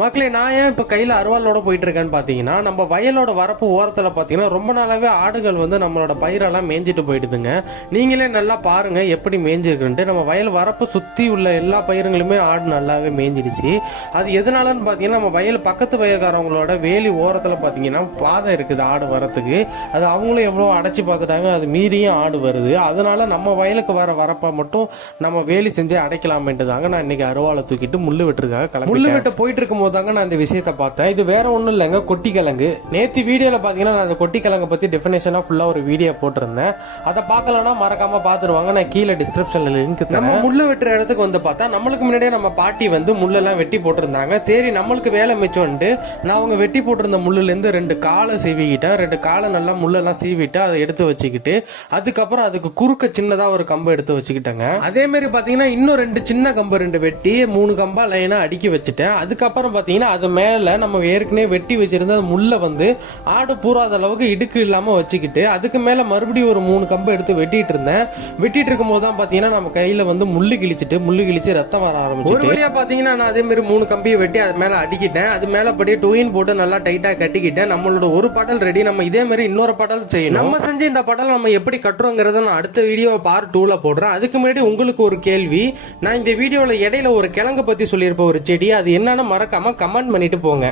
மக்களே, நான் ஏன் இப்ப கையில அருவாளோட போயிட்டு இருக்கேன்னு பாத்தீங்கன்னா, நம்ம வயலோட வரப்பு ஓரத்துல பாத்தீங்கன்னா ரொம்ப நாளாவே ஆடுகள் வந்து நம்மளோட பயிரெல்லாம் மேய்ஞ்சிட்டு போயிடுதுங்க. நீங்களே நல்லா பாருங்க எப்படி மேய்ஞ்சிருக்குன்ட்டு. நம்ம வயல் வரப்பு சுத்தி உள்ள எல்லா பயிருங்களுமே ஆடு நல்லாவே மேய்ஞ்சிடுச்சு. அது எதனாலன்னு பாத்தீங்கன்னா, நம்ம வயல் பக்கத்து வயல்காரவங்களோட வேலி ஓரத்துல பாத்தீங்கன்னா பாதை இருக்குது ஆடு வரத்துக்கு. அது அவங்களும் எவ்வளவு அடைச்சு பார்த்துட்டாங்க, அது மீறியும் ஆடு வருது. அதனால நம்ம வயலுக்கு வர வரப்ப மட்டும் நம்ம வேலி செஞ்சு அடைக்கலாமேன்ட்டு தாங்க நான் இன்னைக்கு அருவாளை தூக்கிட்டு முள்ளு வெட்டுறதுக்காக கிளம்பி. முள்ளு வெட்ட போயிட்டு இருக்கும் போதாங்க நான் இந்த விஷயத்தை பார்த்தேன். இது வேற ஒண்ணும் இல்லைங்க, கொட்டிக்கிழங்கு. நேத்து வீடியோல பாத்தீங்கன்னா நான் அந்த கொட்டிக்கிழங்கு பத்தி டெஃபினேஷனா ஃபுல்லா ஒரு வீடியோ போட்டிருந்தேன். அதை பார்க்கலன்னா மறக்காம பாத்துருவாங்க, நான் கீழே டிஸ்கிரிப்ஷன்ல லிங்க் தரேன். நம்ம முள்ளு வெட்டுற இடத்துக்கு வந்து பார்த்தா நம்மளுக்கு முன்னாடியே நம்ம பாட்டி வந்து முள்ளெல்லாம் வெட்டி போட்டிருந்தாங்க. சரி நம்மளுக்கு வேலை மிச்சம்ட்டு நான் அவங்க வெட்டி போட்டிருந்த முள்ளுல இருந்து 2 காலை சீவிக்கிட்டேன். 2 காலை நல்லா முள்ளெல்லாம் சீவிட்டு அதை எடுத்து வச்சுக்கிட்டு அதுக்கப்புறம் அதுக்கு குறுக்க சின்னதா ஒரு கம்பு எடுத்து வச்சுக்கிட்டேங்க. அதே மாதிரி பாத்தீங்கன்னா இன்னும் 2 சின்ன கம்பு 2 வெட்டி 3 கம்பா லைனா அடுக்கி வச்சுட்டேன். அதுக்கப்புறம் பாத்தீங்கன்னா அது மேல நம்ம ஏற்கனவே வெட்டி வச்சிருந்த முள்ள வந்து ஆடு பூராத அளவுக்கு இடுக்கு இல்லாம வச்சுக்கிட்டு அதுக்கு மேல மறுபடியும் ஒரு 3 கம்பு எடுத்து வெட்டிட்டு இருந்தேன். வெட்டிட்டு இருக்கும் போது தான் பாத்தீங்கன்னா நம்ம கையில வந்து முள்ளு கிழிச்சு ரத்தம் வர ஆரம்பிச்சு. ஒரு வழியா பாத்தீங்கன்னா நான் அதே மாதிரி 3 கம்பியை வெட்டி அது மேல அடிக்கிட்டேன். அது மேல படியே டூயின் போட்டு நல்லா டைட்டா கட்டிக்கிட்டேன். நம்மளோட ஒரு படல் ரெடி. நம்ம இதே மாதிரி இன்னொரு படல் செய்யணும். நம்ம செஞ்சு இந்த படல் நம்ம எப்படி கட்டுறோங்கிறத நான் அடுத்த வீடியோ பார்ட் 2ல போடுறேன். அதுக்கு முன்னாடி உங்களுக்கு ஒரு கேள்வி. நான் இந்த வீடியோல இடையில ஒரு கிழங்கு பத்தி சொல்லியிருப்பேன், ஒரு செடி. அது என்னன்னு மறக்காம கமெண்ட் பண்ணிட்டு போங்க.